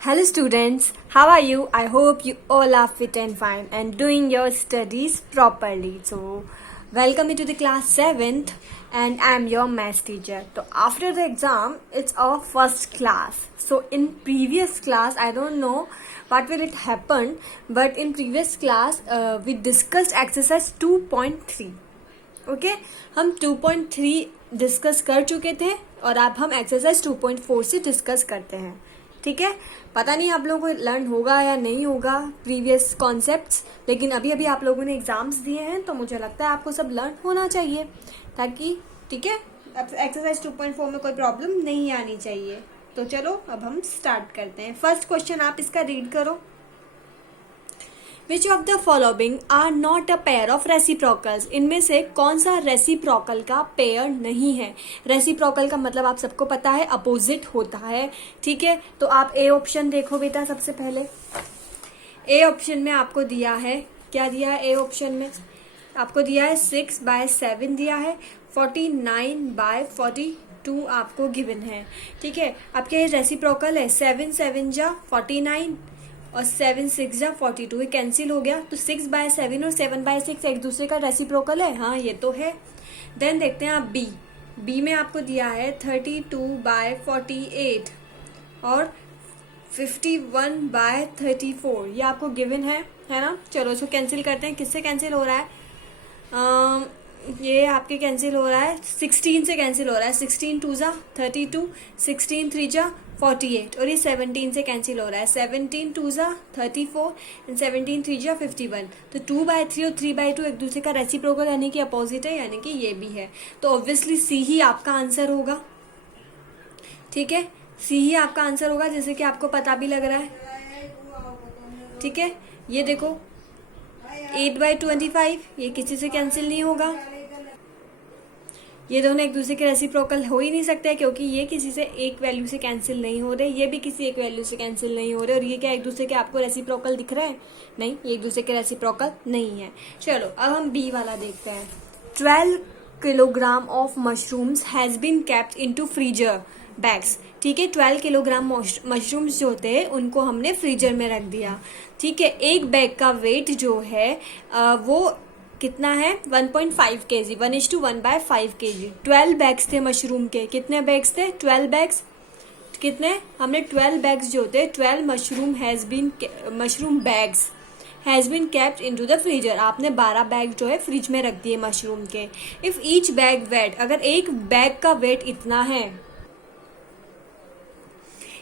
Hello students, how are you? I hope you all are fit and fine and doing your studies properly. So, welcome into the class 7th and I am your maths teacher. So, after the exam, it's our first class. So, in previous class, I don't know what will it happen, but in previous class, we discussed exercise 2.3. Okay हम 2.3 discuss कर चुके थे और अब हम exercise 2.4 से discuss करते हैं. ठीक है, पता नहीं आप लोगों को लर्न होगा या नहीं होगा प्रीवियस कॉन्सेप्ट्स, लेकिन अभी अभी आप लोगों ने एग्जाम्स दिए हैं तो मुझे लगता है आपको सब लर्न होना चाहिए ताकि ठीक है अब एक्सरसाइज 2.4 में कोई प्रॉब्लम नहीं आनी चाहिए. तो चलो अब हम स्टार्ट करते हैं. फर्स्ट क्वेश्चन आप इसका रीड करो. Which of the following are not a pair of reciprocals? इनमें से कौन सा रेसिप्रोकल का पेयर नहीं है? रेसिप्रोकल का मतलब आप सबको पता है अपोजिट होता है. ठीक है, तो आप ए ऑप्शन देखो बेटा. सबसे पहले ए ऑप्शन में आपको दिया है, क्या दिया है? ए ऑप्शन में आपको दिया है 6/7 दिया है, 49/42 आपको गिवन है. ठीक है, आपके ये रेसिप्रोकल है. 7 जा 49 और 7 6 जा 42, ये कैंसिल हो गया. तो 6/7 और 7/6 एक दूसरे का रेसिप्रोकल है. हाँ, ये तो है. देन देखते हैं आप बी में आपको दिया है 32/48 और 51/34, ये आपको गिवन है ना. चलो इसको कैंसिल करते हैं. किससे कैंसिल हो रहा है? ये आपके कैंसिल हो रहा है 16 से कैंसिल हो रहा है. 16 2 जा 32, 16 3 जा 48 और ये 17 से कैंसिल हो रहा है. 17 2 जा 34 एंड 17 3 जा 51. तो 2/3 और 3/2 एक दूसरे का रेसिप्रोकल यानी कि अपोजिट है, यानी कि ये भी है. तो ऑब्वियसली सी ही आपका आंसर होगा. ठीक है, सी ही आपका आंसर होगा, जैसे कि आपको पता भी लग रहा है. ठीक है, ये देखो 8/25 ये किसी से कैंसिल नहीं होगा. ये दोनों एक दूसरे के रेसिप्रोकल हो ही नहीं सकते क्योंकि ये किसी से एक वैल्यू से कैंसिल नहीं हो रहे, ये भी किसी एक वैल्यू से कैंसिल नहीं हो रहे. और ये क्या एक दूसरे के आपको रेसिप्रोकल दिख रहे हैं? नहीं, ये एक दूसरे के रेसिप्रोकल नहीं है. चलो अब हम बी वाला देखते हैं. 12 kilogram of mushrooms has been kept into freezer bags. ठीक है, 12 किलोग्राम मशरूम्स जो होते हैं उनको हमने फ्रीजर में रख दिया. ठीक है, एक बैग का वेट जो है वो कितना है? 1.5 kg, 1:1/5 kg. 12 बैग्स थे मशरूम के. कितने बैग्स थे? 12 बैग्स. कितने? हमने 12 बैग्स जो होते हैं 12 mushroom bags has been kept into the freezer. आपने 12 बैग जो है फ्रिज में रख दिए मशरूम के. इफ ईच बैग वेट, अगर एक बैग का वेट इतना है,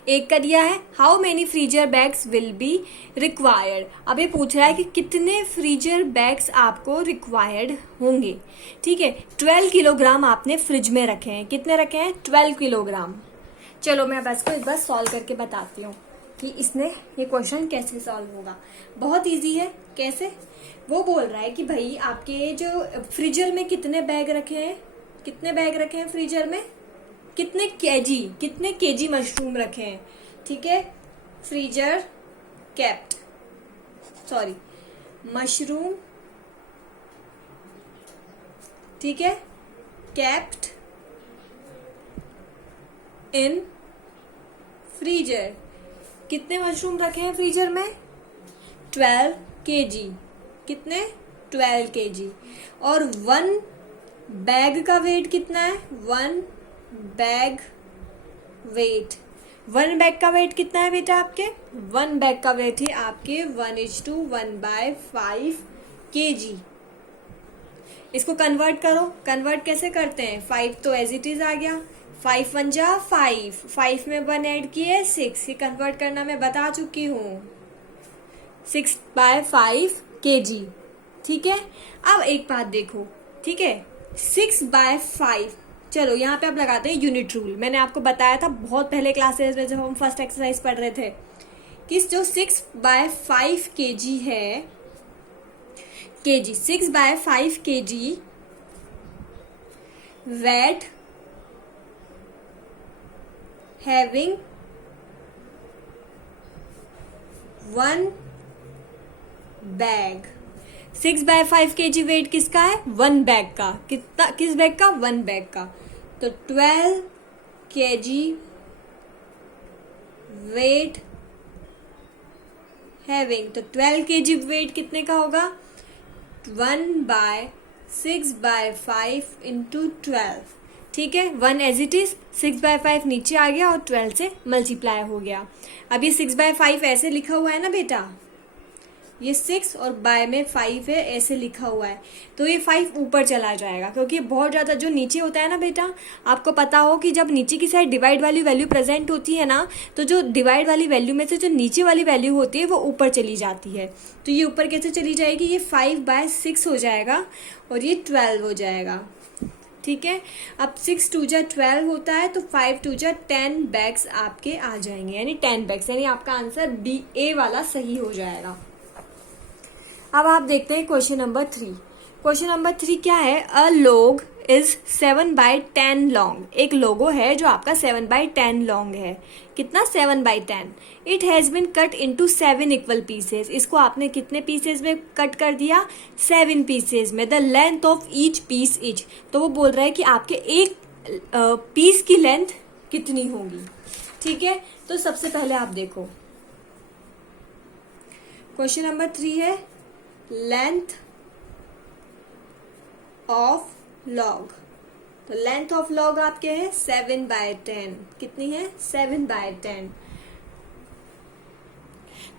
एक का दिया है how many freezer bags will be required. अब ये पूछ रहा है कि कितने फ्रीजर बैग्स आपको रिक्वायर्ड होंगे. ठीक है, 12 किलोग्राम आपने फ्रिज में रखे हैं. कितने रखे हैं? 12 किलोग्राम. चलो मैं बस को एक बार सॉल्व करके बताती हूँ कि इसने ये क्वेश्चन कैसे सॉल्व होगा. बहुत इजी है. कैसे? वो बोल रहा है कि भाई आपके जो फ्रीजर में कितने बैग रखे हैं, कितने बैग रखे हैं फ्रीजर में, कितने केजी मशरूम रखे हैं. ठीक है, फ्रीजर केप्ट, सॉरी मशरूम, ठीक है, केप्ट इन फ्रीजर. कितने मशरूम रखे हैं फ्रीजर में? 12 kg. कितने? 12 kg. और 1 बैग का वेट कितना है? 1 बैग वेट. 1 बैग का वेट कितना है बेटा आपके? 1 बैग का वेट है आपके 1:1/5 kg. इसको कन्वर्ट करो. कन्वर्ट कैसे करते हैं? 5 तो एज इट इज आ गया. 5 1 जा 5, 5 में 1 ऐड किए 6. ये कन्वर्ट करना मैं बता चुकी हूँ. 6/5 kg. ठीक है, अब एक बात देखो. ठीक है, 6/5. चलो यहाँ पे आप लगाते हैं यूनिट रूल. मैंने आपको बताया था बहुत पहले क्लासेस में जब हम फर्स्ट एक्सरसाइज पढ़ रहे थे कि जो 6/5 kg है, kg 6/5 kg weight having 1 bag. 6/5 kg weight किसका है? 1 बैग का. कितना? किस बैग का? 1 बैग का. तो 12 kg weight हैविंग, तो 12 kg वेट कितने का होगा? 1/6/5 इंटू 12, ठीक है। 1 एज इट इज, 6/5 नीचे आ गया और 12 से मल्टीप्लाई हो गया। अब ये 6/5 ऐसे लिखा हुआ है ना बेटा, ये 6 और बाय में 5 है, ऐसे लिखा हुआ है, तो ये 5 ऊपर चला जाएगा, क्योंकि बहुत ज्यादा जो नीचे होता है ना बेटा, आपको पता हो कि जब नीचे की साइड डिवाइड वाली वैल्यू प्रेजेंट होती है ना, तो जो डिवाइड वाली वैल्यू में से जो नीचे वाली वैल्यू होती है वो ऊपर चली जाती है। तो ये ऊपर कैसे चली जाएगी? ये 5/6 हो जाएगा और ये 12 हो जाएगा, ठीक है। अब 6 2 जा 12 होता है, तो 5 2 जा 10 बैग्स आपके आ जाएंगे, यानी 10 बैग्स, यानी आपका आंसर बी ए वाला सही हो जाएगा। अब आप देखते हैं क्वेश्चन नंबर 3। क्वेश्चन नंबर 3 क्या है? अ लॉग इज 7/10 लॉन्ग। एक लोगो है जो आपका 7/10 लॉन्ग है। कितना? 7/10। It has been cut into 7 equal pieces. इसको आपने कितने पीसेज में कट कर दिया? 7 पीसेज में। The length of each piece is, तो वो बोल रहा है कि आपके एक पीस की लेंथ कितनी होगी, ठीक है। तो सबसे पहले आप देखो, क्वेश्चन नंबर 3 है लेंथ ऑफ लॉग। तो लेंथ ऑफ लॉग आपके है 7/10। कितनी है? 7/10।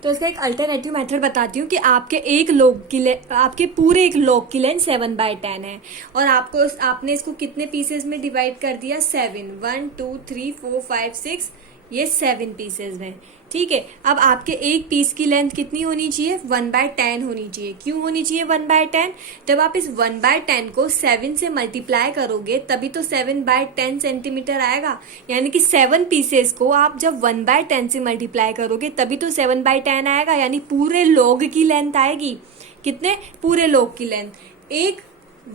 तो इसका एक अल्टरनेटिव मेथड बताती हूँ कि आपके एक लॉग की आपके पूरे एक लॉग की लेंथ 7/10 है, और आपने इसको कितने पीसेज में डिवाइड कर दिया? 7। 1 2 3 4 5 6, ये 7 पीसेज में, ठीक है। अब आपके एक पीस की लेंथ कितनी होनी चाहिए? 1/10 होनी चाहिए। क्यों होनी चाहिए 1/10? जब आप इस 1/10 को 7 से मल्टीप्लाई करोगे तभी तो 7/10 सेंटीमीटर आएगा, यानी कि 7 पीसेस को आप जब 1/10 से मल्टीप्लाई करोगे तभी तो 7/10 आएगा, यानी पूरे लॉग की लेंथ आएगी। कितने? पूरे लॉग की लेंथ। एक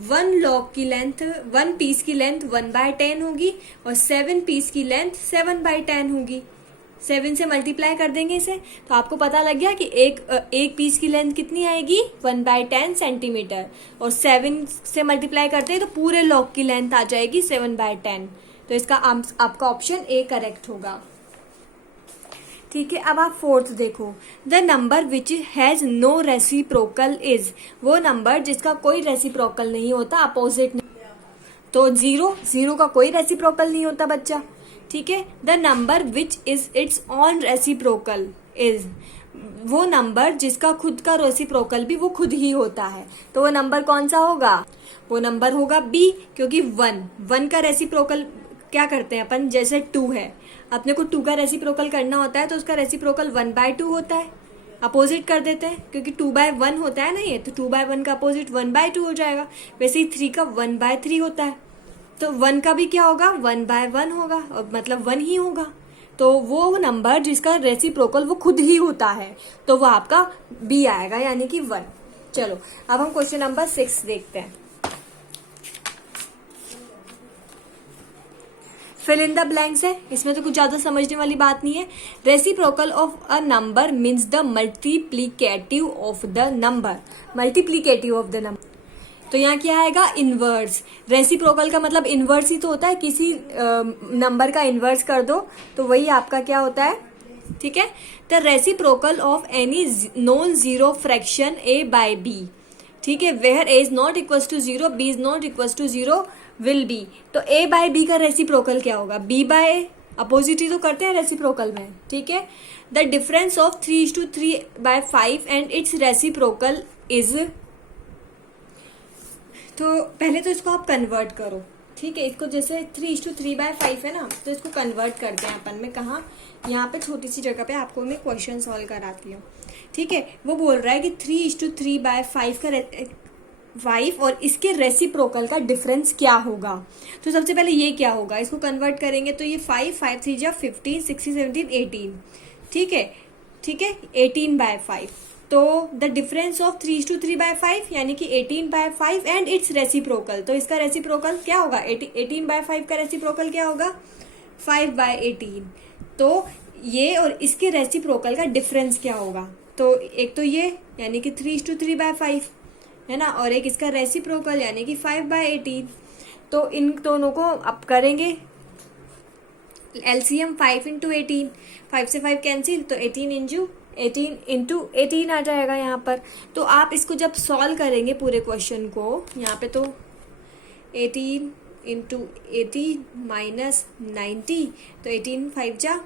1 लॉग की लेंथ, 1 पीस की लेंथ 1/10 होगी और 7 पीस की लेंथ 7/10 होगी। 7 से मल्टीप्लाई कर देंगे इसे, तो आपको पता लग गया कि एक पीस की लेंथ कितनी आएगी? 1/10 सेंटीमीटर, और 7 से मल्टीप्लाई करते हैं तो पूरे लॉग की लेंथ आ जाएगी 7/10। तो इसका आपका ऑप्शन ए करेक्ट होगा, ठीक है। अब आप 4th देखो, the number which has no reciprocal is. वो नंबर जिसका कोई रेसिप्रोकल नहीं होता, अपोजिट नहीं। तो 0 का कोई रेसिप्रोकल नहीं होता बच्चा, ठीक है। The number which is it's on reciprocal is. वो नंबर जिसका खुद का रेसिप्रोकल भी वो खुद ही होता है, तो वो नंबर कौन सा होगा? वो नंबर होगा बी, क्योंकि 1 का रेसिप्रोकल क्या करते हैं अपन? जैसे 2 है, अपने को 2 का रेसिप्रोकल करना होता है तो उसका रेसिप्रोकल 1/2 होता है, अपोजिट कर देते हैं, क्योंकि 2/1 होता है ना ये, तो 2/1 का अपोजिट 1/2 हो जाएगा। वैसे ही 3 का 1/3 होता है, तो 1 का भी क्या होगा? 1/1 होगा, और मतलब 1 ही होगा। तो वो नंबर जिसका रेसिप्रोकल वो खुद ही होता है, तो वो आपका बी आएगा, यानी कि 1। चलो अब हम क्वेश्चन नंबर 6 देखते हैं। फिल इन द ब्लैंक्स है, इसमें तो कुछ ज्यादा समझने वाली बात नहीं है। Reciprocal of a number means the multiplicative of the number. Multiplicative of the number, तो यहाँ क्या आएगा? इनवर्स। रेसिप्रोकल का मतलब इनवर्स ही तो होता है, किसी नंबर का इनवर्स कर दो तो वही आपका क्या होता है, ठीक है। The reciprocal of any non zero fraction a by b, ठीक है। Where a is not equal to 0, b is not equal to 0 will be. तो ए बाय बी का रेसिप्रोकल क्या होगा? बी बाय ए, अपोजिट ही तो करते हैं रेसिप्रोकल में, ठीक है। The difference of 3:3/5 and its reciprocal is. तो पहले तो इसको आप कन्वर्ट करो, ठीक है। इसको जैसे 3:3/5 है ना, तो इसको कन्वर्ट करते हैं अपन में। कहाँ? यहाँ पे छोटी सी जगह पे आपको मैं क्वेश्चन सॉल्व कराती हूँ, ठीक है। वो बोल रहा है कि 3:3/5 का 5 और इसके रेसिप्रोकल का डिफरेंस क्या होगा। तो सबसे पहले ये क्या होगा, इसको कन्वर्ट करेंगे तो ये 5 5 3 जा 15 16 17 18, ठीक है, ठीक है, 18/5। तो द डिफरेंस ऑफ 3:3/5 यानी कि 18/5 एंड इट्स रेसिप्रोकल। तो इसका रेसिप्रोकल क्या होगा? 18/5 का रेसिप्रोकल क्या होगा? 5/18। तो ये और इसके रेसिप्रोकल का डिफरेंस क्या होगा? तो एक तो ये यानी कि 3:3/5 है ना, और एक इसका रेसिप्रोकल यानी कि 5/18। तो इन दोनों को अब करेंगे एलसीएम 5 × 18, 5 से 5 कैंसिल, तो 18 × 18 इंटू 18 आ जाएगा यहाँ पर। तो आप इसको जब सॉल्व करेंगे पूरे क्वेश्चन को, यहाँ पे तो 18 इंटू 80 माइनस 90, तो 18 5 जा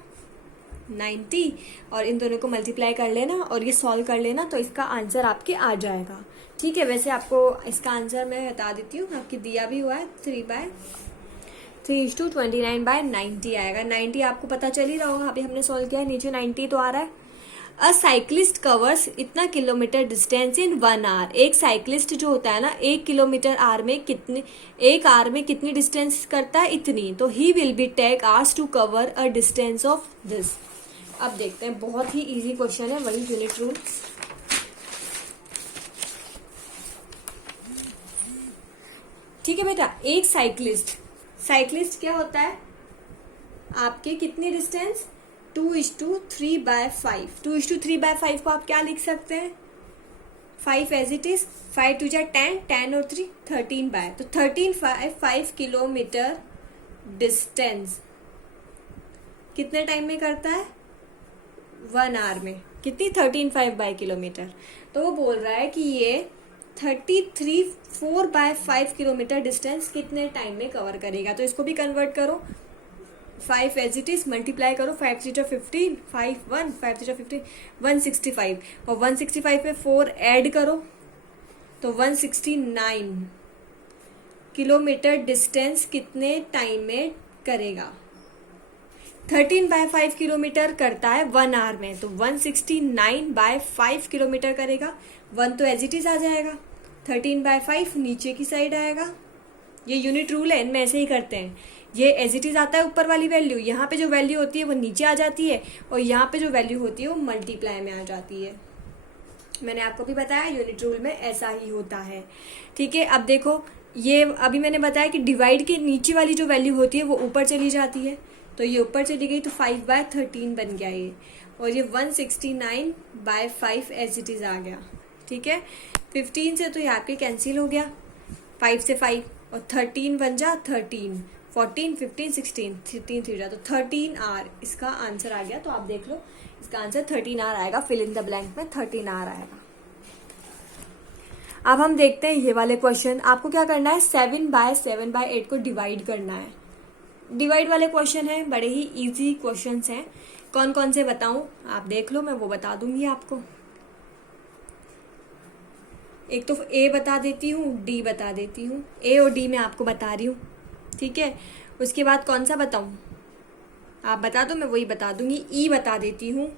90, और इन दोनों को मल्टीप्लाई कर लेना और ये सॉल्व कर लेना, तो इसका आंसर आपके आ जाएगा। ठीक है, वैसे आपको इसका आंसर मैं बता देती हूँ, आपकी दिया भी हुआ है 3/29/90 आएगा। 90 आपको पता चल ही रहा होगा, अभी हमने सॉल्व किया है, नीचे 90 तो आ रहा है। अ साइक्लिस्ट कवर्स इतना किलोमीटर डिस्टेंस इन 1 आवर। एक साइक्लिस्ट जो होता है ना, 1 किलोमीटर आवर में कितने, 1 आवर में कितनी डिस्टेंस करता है, इतनी। तो he will be take hours to cover a distance of this. अब देखते हैं, बहुत ही इजी क्वेश्चन है, वही यूनिट रूल। ठीक है बेटा, एक साइक्लिस्ट क्या होता है, आपके कितनी डिस्टेंस, 2:3/5। 2:3/5 को आप क्या लिख सकते हैं, 5 एज इट इज, 5 2 जा 10, 10 और 3 13 बाय, तो 5 किलोमीटर डिस्टेंस कितने टाइम में करता है, 1 आवर में। कितनी, 13.5 किलोमीटर। तो वो बोल रहा है कि ये 33.4/5 किलोमीटर डिस्टेंस कितने टाइम में कवर करेगा। तो इसको भी कन्वर्ट करो, 5 एज इट इज, मल्टीप्लाई करो, 5 3 15, 5 1, 5 3 15, 165, और 165 में 4 ऐड करो तो 169 किलोमीटर डिस्टेंस कितने टाइम में करेगा। 13/5 किलोमीटर करता है 1 आवर में, तो 169/5 किलोमीटर करेगा। 1 तो एज इट इज आ जाएगा, 13/5 नीचे की साइड आएगा। ये यूनिट रूल है, इनमें ऐसे ही करते हैं। ये एज इट इज आता है ऊपर वाली वैल्यू, यहाँ पे जो वैल्यू होती है वो नीचे आ जाती है, और यहाँ पे जो वैल्यू होती है वो मल्टीप्लाई में आ जाती है। मैंने आपको भी बताया यूनिट रूल में ऐसा ही होता है। ठीक है, अब देखो, ये अभी मैंने बताया कि डिवाइड के नीचे वाली जो वैल्यू होती है वो ऊपर चली जाती है, तो ये ऊपर चली गई, तो 5/13 बन गया ये, और ये 169/5 एज इट इज आ गया। ठीक है, 15 से तो ये आपके कैंसिल हो गया, 5 से 5, और 13 बन जा 13, 14 15 16, 13 3 जा, तो 13 आवर इसका आंसर आ गया। तो आप देख लो, इसका आंसर 13 आवर आएगा, फिल इन द ब्लैंक में 13 आवर आएगा। अब हम देखते हैं ये वाले क्वेश्चन। आपको क्या करना है, 7/7/8 को डिवाइड करना है। डिवाइड वाले क्वेश्चन है, बड़े ही इजी क्वेश्चंस हैं। कौन कौन से बताऊं, आप देख लो, मैं वो बता दूंगी आपको। एक तो ए बता देती हूँ, डी बता देती हूँ, ए और डी मैं आपको बता रही हूँ। ठीक है, उसके बाद कौन सा बताऊं, आप बता दो, मैं वही बता दूंगी। ई बता देती हूँ,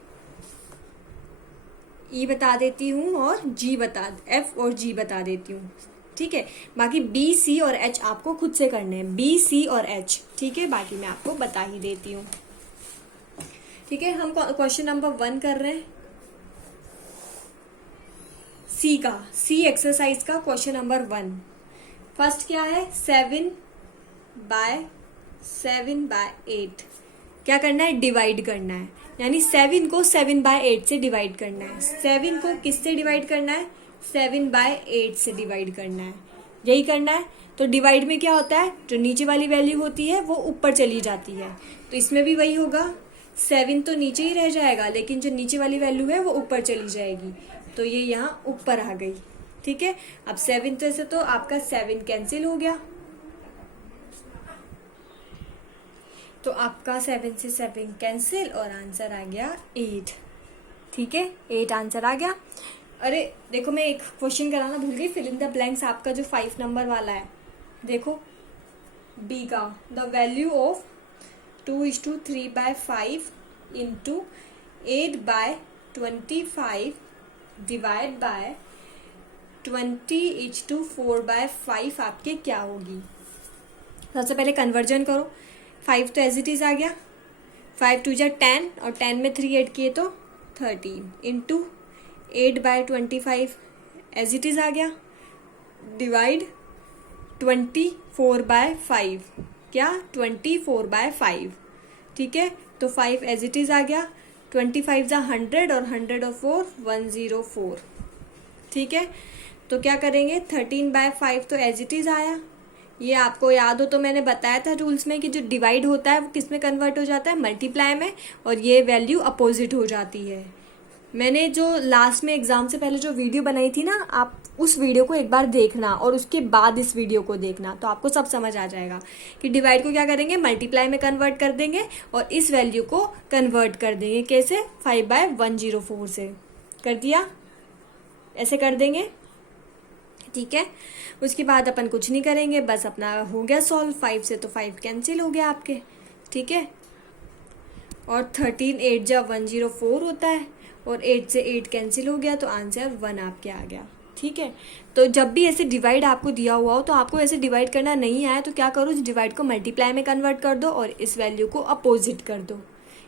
ई बता देती हूँ, और जी एफ और जी बता देती हूँ। ठीक है, बाकी बी सी और एच आपको खुद से करने हैं, बी सी और एच। ठीक है, बाकी मैं आपको बता ही देती हूँ। ठीक है, हम क्वेश्चन नंबर 1 कर रहे हैं, सी का, सी एक्सरसाइज का क्वेश्चन नंबर 1। फर्स्ट क्या है, 7/7/8 क्या करना है, डिवाइड करना है, यानी 7 को 7/8 से डिवाइड करना है। 7 को किससे डिवाइड करना है, 7/8 से डिवाइड करना है, यही करना है। तो डिवाइड में क्या होता है, जो नीचे वाली वैल्यू होती है वो ऊपर चली जाती है, तो इसमें भी वही होगा, 7 तो नीचे ही रह जाएगा, लेकिन जो नीचे वाली वैल्यू है वो ऊपर चली जाएगी, तो ये यहाँ ऊपर आ गई। ठीक है, अब 7 से तो आपका 7 कैंसिल हो गया, तो आपका 7 से 7 कैंसिल, और आंसर आ गया 8। ठीक है, 8 आंसर आ गया। अरे देखो, मैं एक क्वेश्चन कराना भूल गई, फिल इन द ब्लैंक्स आपका जो 5 नंबर वाला है, देखो बी का, the value of 2:3/5 into 8/25 divide by 20:4/5 आपके क्या होगी। सबसे पहले कन्वर्जन करो, 5 तो एज इट इज आ गया, 5 2 जा 10, और 10 में 3 ऐड किए तो 13, इंटू 8/25 एज इट इज आ गया, डिवाइड 24/5, क्या 24/5। ठीक है, तो 5 एज इट इज आ गया, 25 जा 100, और 100 और 4 104। ठीक है, तो क्या करेंगे, 13/5 तो एज इट इज आया। ये आपको याद हो तो मैंने बताया था रूल्स में कि जो डिवाइड होता है वो किस में कन्वर्ट हो जाता है, मल्टीप्लाई में, और ये वैल्यू अपोजिट हो जाती है। मैंने जो लास्ट में एग्जाम से पहले जो वीडियो बनाई थी ना, आप उस वीडियो को एक बार देखना और उसके बाद इस वीडियो को देखना, तो आपको सब समझ आ जाएगा कि डिवाइड को क्या करेंगे, मल्टीप्लाई में कन्वर्ट कर देंगे और इस वैल्यू को कन्वर्ट कर देंगे। कैसे? 5/104 से कर दिया, ऐसे कर देंगे। ठीक है, उसके बाद अपन कुछ नहीं करेंगे, बस अपना हो गया सॉल्व। 5 से तो 5 कैंसिल हो गया आपके। ठीक है, और 13 8 जा 104 होता है और 8 से 8 कैंसिल हो गया, तो आंसर 1 आपके आ गया। ठीक है, तो जब भी ऐसे डिवाइड आपको दिया हुआ हो तो आपको ऐसे डिवाइड करना नहीं आया तो क्या करो, इस डिवाइड को मल्टीप्लाई में कन्वर्ट कर दो और इस वैल्यू को अपोजिट कर दो।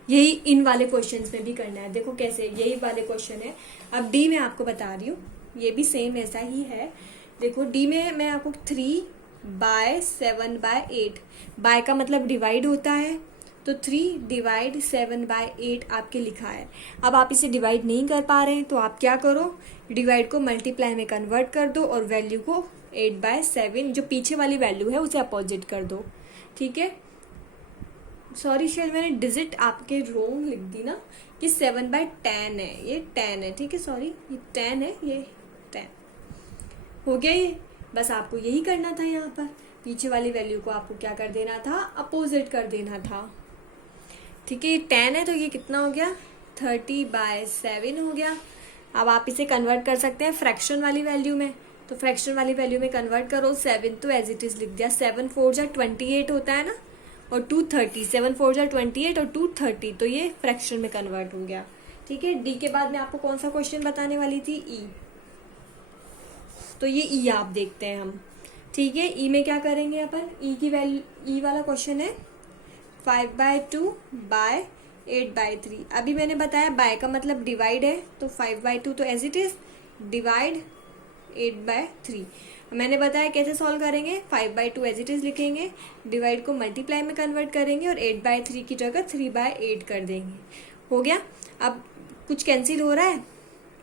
यही इन वाले क्वेश्चंस में भी करना है। देखो कैसे, यही वाले क्वेश्चन है। अब डी में आपको बता रही हूँ, ये भी सेम ऐसा ही है। देखो डी में मैं आपको 3/7/8, बाय का मतलब डिवाइड होता है, तो 3/7/8 आपके लिखा है। अब आप इसे डिवाइड नहीं कर पा रहे हैं तो आप क्या करो, डिवाइड को मल्टीप्लाई में कन्वर्ट कर दो और वैल्यू को 8/7 जो पीछे वाली वैल्यू है उसे अपोजिट कर दो। ठीक है, सॉरी शायद मैंने डिजिट आपके रोंग लिख दी ना, कि 7/10 है, ये 10 है। ठीक है, सॉरी, ये 10 है, ये 10 हो गया। ये बस आपको यही करना था, यहाँ पर पीछे वाली वैल्यू को आपको क्या कर देना था, अपोजिट कर देना था। ठीक है, ये 10 है तो ये कितना हो गया, 30/7 हो गया। अब आप इसे कन्वर्ट कर सकते हैं फ्रैक्शन वाली वैल्यू में, तो फ्रैक्शन वाली वैल्यू में कन्वर्ट करो। 7 तो एज इट इज लिख दिया, 7 4 जा 28 होता है ना, और 230, 7 4 जा 28 और 230, तो ये फ्रैक्शन में कन्वर्ट हो गया। ठीक है, डी के बाद में आपको कौन सा क्वेश्चन बताने वाली थी, ई, तो ये ई आप देखते हैं हम। ठीक है, ई में क्या करेंगे अपन, ई की वैल्यू, ई वाला क्वेश्चन है 5/2/8/3। अभी मैंने बताया बाय का मतलब डिवाइड है, तो 5/2 तो एज इट इज, डिवाइड 8/3। मैंने बताया कैसे सॉल्व करेंगे, 5/2 एज इट इज लिखेंगे, डिवाइड को मल्टीप्लाई में कन्वर्ट करेंगे और 8/3 की जगह 3/8 कर देंगे। हो गया। अब कुछ कैंसिल हो रहा है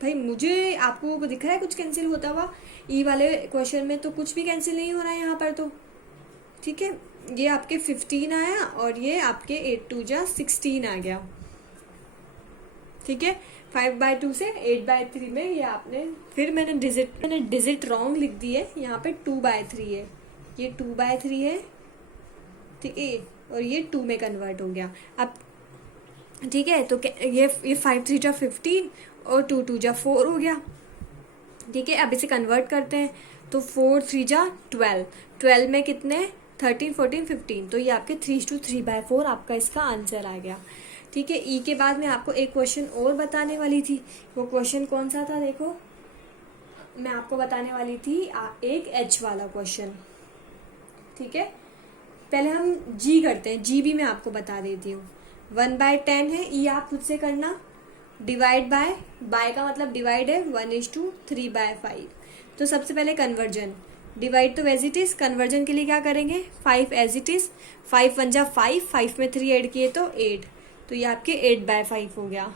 भाई, मुझे आपको दिख रहा है कुछ कैंसिल होता हुआ? ई वाले क्वेश्चन में तो कुछ भी कैंसिल नहीं हो रहा है यहाँ पर तो। ठीक है, ये आपके 15 आया और ये आपके 8 2 जा 16 आ गया। ठीक है, 5/2 से 8/3 में ये आपने, फिर मैंने डिजिट रॉन्ग लिख दी है, यहाँ पे 2/3 है, ये 2/3 है। ठीक है, और ये 2 में कन्वर्ट हो गया। अब ठीक है, तो ये 5 3 जा 15 और 2 2 जा 4 हो गया। ठीक है, अब इसे कन्वर्ट करते हैं, तो 4 3 जा 12, 12 में कितने, 13 14 15, तो ये आपके 3/4 आपका इसका आंसर आ गया। ठीक है, ई के बाद में आपको एक क्वेश्चन और बताने वाली थी, वो क्वेश्चन कौन सा था, देखो मैं आपको बताने वाली थी एक एच वाला क्वेश्चन। ठीक है, पहले हम जी करते हैं, जी भी मैं आपको बता देती हूँ। 1/10 है, ई आप खुद से करना, डिवाइड बाय का मतलब डिवाइड है, 1:3/5। तो सबसे पहले कन्वर्जन, डिवाइड तो एज इट इज, कन्वर्जन के लिए क्या करेंगे, 5 एज इट इज, 5 1 जा 5, 5 में 3 ऐड किए तो 8, तो ये आपके 8/5 हो गया।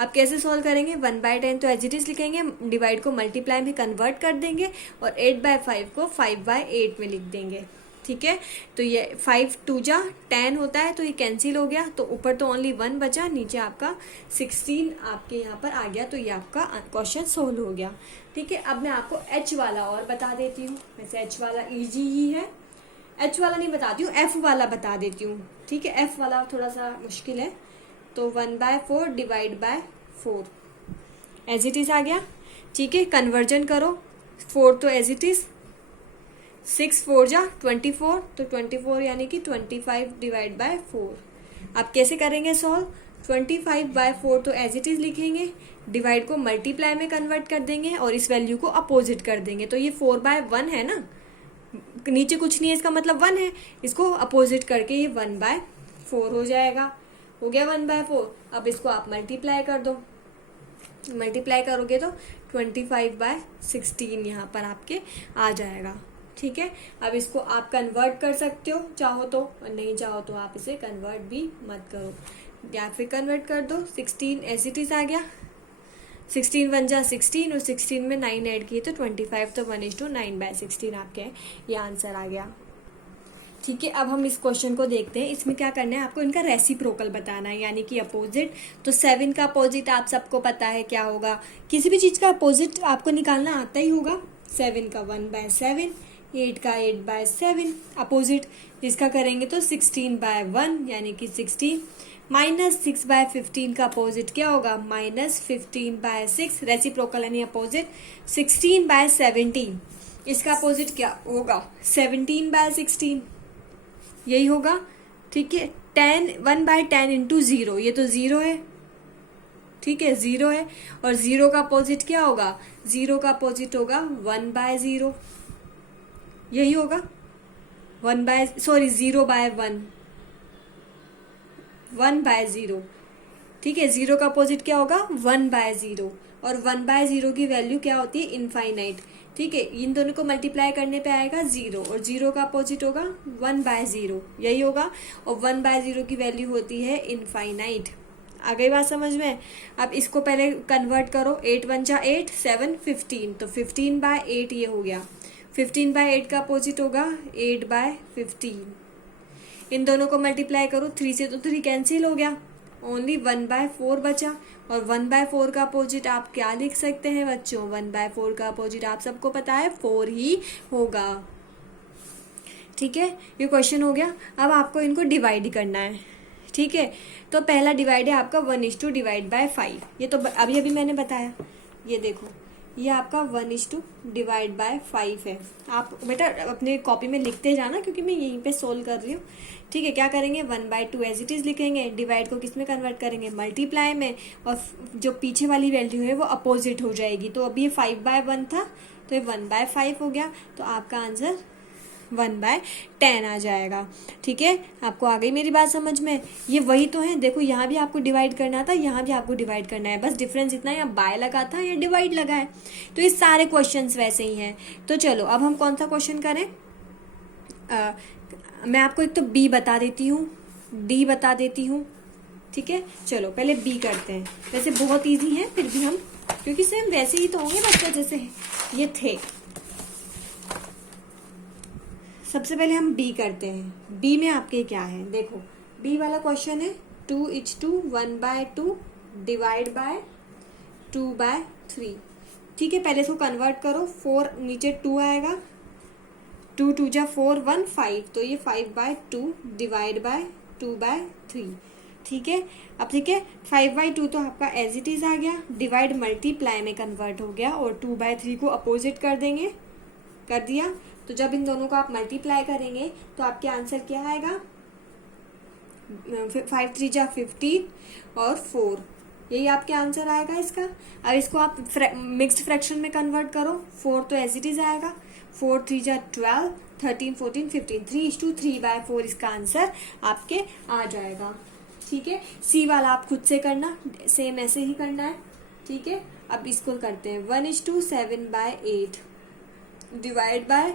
आप कैसे सॉल्व करेंगे, 1/10 तो एज इट इज लिखेंगे, डिवाइड को मल्टीप्लाई में कन्वर्ट कर देंगे और 8/5 को 5/8 में लिख देंगे। ठीक है, तो ये 5 2 जा 10 होता है, तो ये कैंसिल हो गया, तो ऊपर तो ओनली 1 बचा, नीचे आपका 16 आपके यहाँ पर आ गया, तो ये आपका क्वेश्चन सोल्व हो गया। ठीक है, अब मैं आपको एच वाला और बता देती हूँ, वैसे एच वाला इजी ही है, एच वाला नहीं बताती हूँ, एफ वाला बता देती हूँ। ठीक है, एफ वाला थोड़ा सा मुश्किल है, तो 1/4 divide by 4 as it is आ गया। ठीक है, कन्वर्जन करो, 4 तो एज इट इज, 6 4 जा 24, तो 24 यानी कि 25 डिवाइड बाय 4। आप कैसे करेंगे सॉल्व, 25/4 तो एज इट इज लिखेंगे, डिवाइड को मल्टीप्लाई में कन्वर्ट कर देंगे और इस वैल्यू को अपोजिट कर देंगे, तो ये 4/1 है ना, नीचे कुछ नहीं है, इसका मतलब 1 है, इसको अपोजिट करके ये 1/4 हो जाएगा। हो गया 1/4। अब इसको आप मल्टीप्लाई कर दो, मल्टीप्लाई करोगे तो 25/16 यहाँ पर आपके आ जाएगा। ठीक है, अब इसको आप कन्वर्ट कर सकते हो चाहो तो, और नहीं चाहो तो आप इसे कन्वर्ट भी मत करो, या फिर कन्वर्ट कर दो। 16 एज इट इज आ गया, 16 1 जा 16 और 16 में 9 ऐड किए तो 25, तो 1:9/16 आपके ये आंसर आ गया। ठीक है, अब हम इस क्वेश्चन को देखते हैं। इसमें क्या करना है, आपको इनका रेसिप्रोकल बताना है, यानी कि अपोजिट। तो 7 का अपोजिट आप सबको पता है क्या होगा, किसी भी चीज का अपोजिट आपको निकालना आता ही होगा। 7 का 1/7, 8 का 8/7 अपोजिट। इसका करेंगे तो 16/1 यानी कि 16, -6/15 का अपोजिट क्या होगा, -15/6 रेसिप्रोकल यानी अपोजिट। 16/17 इसका अपोजिट क्या होगा, 17/16 यही होगा। ठीक है, 1/10 इंटू 0, ये तो 0 है। ठीक है, 0 है। और 0 का अपोजिट क्या होगा, 0 का अपोजिट होगा 1/0, यही होगा। 0/1, 1/0। ठीक है, 0 का अपोजिट क्या होगा, 1/0। और 1/0 की वैल्यू क्या होती है, इनफाइनाइट। ठीक है, इन दोनों को मल्टीप्लाई करने पे आएगा 0, और 0 का अपोजिट होगा 1/0, यही होगा। और 1/0 की वैल्यू होती है इनफाइनाइट। आ गई बात समझ में। अब इसको पहले कन्वर्ट करो, 8 1 जा 8, 7 15, तो 15/8 ये हो गया। 15/8 का अपोजिट होगा 8/15। इन दोनों को मल्टीप्लाई करो, 3 से तो 3 कैंसिल हो गया, ओनली 1/4 बचा। और 1/4 का अपोजिट आप क्या लिख सकते हैं बच्चों, 1/4 का अपोजिट आप सबको पता है 4 ही होगा। ठीक है, ये क्वेश्चन हो गया। अब आपको इनको डिवाइड करना है। ठीक है, तो पहला डिवाइड है आपका 1:5। ये तो अभी अभी मैंने बताया, ये देखो, ये आपका 1:5 है। आप बेटा अपने कॉपी में लिखते जाना, क्योंकि मैं यहीं पे सोल्व कर रही हूँ। ठीक है, क्या करेंगे, 1/2 एज इट इज लिखेंगे, डिवाइड को किस में कन्वर्ट करेंगे, मल्टीप्लाई में, और जो पीछे वाली वैल्यू है वो अपोजिट हो जाएगी। तो अभी ये 5/1 था, तो ये 1/5 हो गया। तो आपका आंसर 1/10 आ जाएगा। ठीक है, आपको आ गई मेरी बात समझ में। ये वही तो है, देखो यहाँ भी आपको डिवाइड करना था, यहाँ भी आपको डिवाइड करना है, बस डिफरेंस इतना है, यहाँ बाय लगा था या डिवाइड लगा है। तो ये सारे क्वेश्चंस वैसे ही हैं। तो चलो अब हम कौन सा क्वेश्चन करें। मैं आपको एक तो बी बता देती हूँ, डी बता देती हूँ। ठीक है, चलो पहले बी करते हैं। वैसे बहुत ईजी है, फिर भी हम, क्योंकि सेम वैसे ही तो होंगे बच्चे जैसे ये थे। सबसे पहले हम बी करते हैं। बी में आपके क्या है, देखो बी वाला क्वेश्चन है 2:2 1/2 डिवाइड बाय 2/3। ठीक है, पहले इसको कन्वर्ट करो, 4 नीचे 2 आएगा, 2 2 जा 4 1 5, तो ये 5/2 डिवाइड बाय 2/3। ठीक है, अब ठीक है, 5/2 तो आपका एज इट इज आ गया, डिवाइड मल्टीप्लाई में कन्वर्ट हो गया, और 2/3 को अपोजिट कर देंगे, कर दिया। तो जब इन दोनों को आप मल्टीप्लाई करेंगे तो आपके आंसर क्या आएगा, 5 3 जा 15 और 4, यही आपके आंसर आएगा इसका। अब इसको आप मिक्स्ड फ्रैक्शन में कन्वर्ट करो, 4 तो एज इट इज आएगा, 4 3 जा 12, 13 14 15, 3:3/4 इसका आंसर आपके आ जाएगा। ठीक है, सी वाला आप खुद से करना, सेम ऐसे ही करना है। ठीक है, अब इसको करते हैं 1:7/8 डिवाइड बाय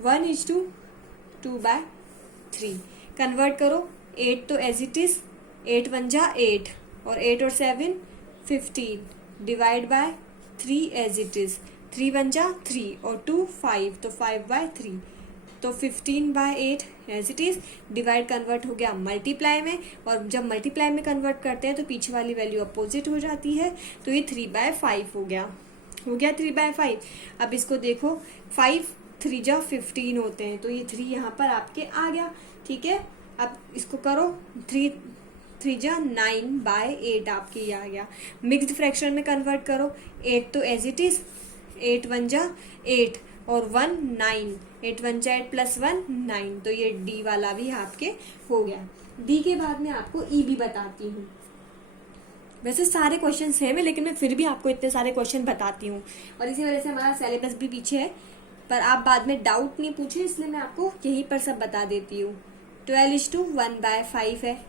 1:2/3। कन्वर्ट करो, 8 तो एज इट इज, 8 1 जा 8, और 8 और 7 15 divide by 3 as it is, 3 1 जा 3 और 2 5, तो 5/3, तो 15/8 as it is. Divide convert हो गया मल्टीप्लाई में, और जब मल्टीप्लाई में कन्वर्ट करते हैं तो पीछे वाली वैल्यू अपोजिट हो जाती है, तो ये 3/5 हो गया, 3/5। अब इसको देखो, 5 3 जा 15 होते हैं, तो ये 3 यहाँ पर आपके आ गया। ठीक है, अब इसको करो, 3 3 जा 9/8 आपके ये आ गया। मिक्स्ड फ्रैक्शन में कन्वर्ट करो, 8 तो एज इट इज, 8 1 जा 8 और 1 9, 8 1 जा 8 प्लस 1 9, तो ये डी वाला भी आपके हो गया। डी के बाद में आपको ई भी बताती हूँ। वैसे सारे क्वेश्चन सेम है, लेकिन मैं फिर भी आपको इतने सारे क्वेश्चन बताती हूँ, और इसी वजह से हमारा सिलेबस भी पीछे है, पर आप बाद में डाउट नहीं पूछे, इसलिए मैं आपको यहीं पर सब बता देती हूँ। 12:1 1/5 है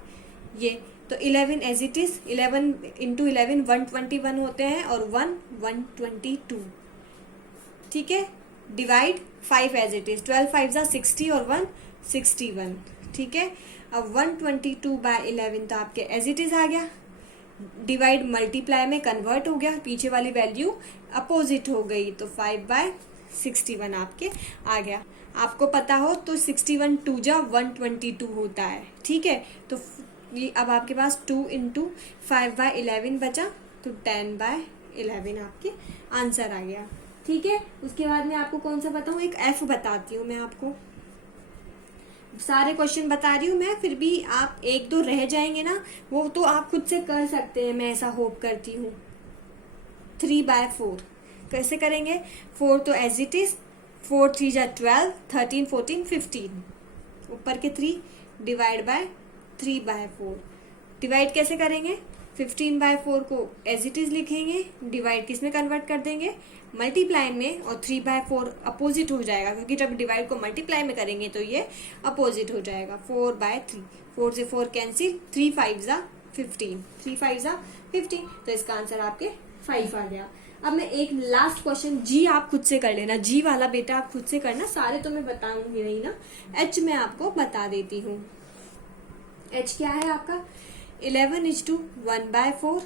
ये, तो 11 एज इट इज, 11 इंटू 11 121 होते हैं, और 1 122। ठीक है, डिवाइड 5 एज इट इज, 12 5 जा 60 और 1 61। ठीक है, अब 122/11 तो आपके एज इट इज आ गया, डिवाइड मल्टीप्लाई में कन्वर्ट हो गया, पीछे वाली वैल्यू अपोजिट हो गई, तो 5/6 61 आपके आ गया। आपको पता हो तो 61 2 जा 122 होता है, ठीक है। तो ये अब आपके पास 2 इंटू 5/11 बचा, तो 10/11 आपके आंसर आ गया, ठीक है। उसके बाद में आपको कौन सा बताऊं, एक एफ बताती हूँ मैं आपको। सारे क्वेश्चन बता रही हूँ मैं, फिर भी आप एक दो रह जाएंगे ना, वो तो आप खुद से कर सकते हैं, मैं ऐसा होप करती हूँ। 3/4 कैसे करेंगे, 4 तो एज इट इज, 4 3 जा 12, 13 14 15, ऊपर के 3 डिवाइड बाय 3/4। डिवाइड कैसे करेंगे, 15/4 को एज इट इज लिखेंगे, डिवाइड किस में कन्वर्ट कर देंगे, मल्टीप्लाई में, और 3/4 अपोजिट हो जाएगा, क्योंकि जब डिवाइड को मल्टीप्लाई में करेंगे तो ये अपोजिट हो जाएगा। 4/3, 4 से 4 कैंसिल, 3 5 जा 15, 3 5 जा 15, तो इसका आंसर आपके 5 आ गया। अब मैं एक लास्ट क्वेश्चन, जी आप खुद से कर लेना, जी वाला बेटा आप खुद से करना, सारे तो मैं बताऊंगी नहीं ना। एच मैं आपको बता देती हूँ। एच क्या है आपका, 11:1/4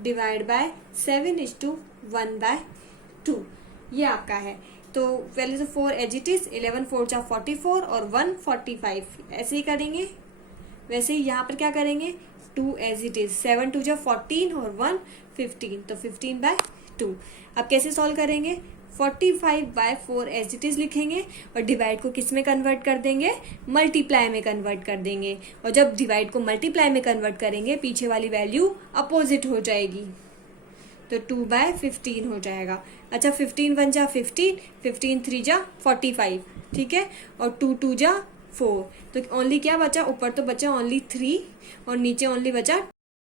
डिवाइड बाय 7:1/2, ये आपका है। तो पहले तो 4 एज इट इज, 11 4 जा 44 और 1 45, ऐसे ही करेंगे। वैसे ही यहाँ पर क्या करेंगे, 2 एज इट इज, 7 2 जा 14 और 1 15, तो 15/2। अब कैसे सॉल्व करेंगे, 45/4 एज इट इज लिखेंगे और डिवाइड को किस में कन्वर्ट कर देंगे, मल्टीप्लाई में कन्वर्ट कर देंगे। और जब डिवाइड को मल्टीप्लाई में कन्वर्ट करेंगे, पीछे वाली वैल्यू अपोजिट हो जाएगी, तो 2/15 हो जाएगा। अच्छा, 15 1 जा 15, 15 3 जा 45, ठीक है, और 2 2 जा 4, तो ओनली क्या बचा, ऊपर तो बचा ओनली 3 और नीचे ओनली बचा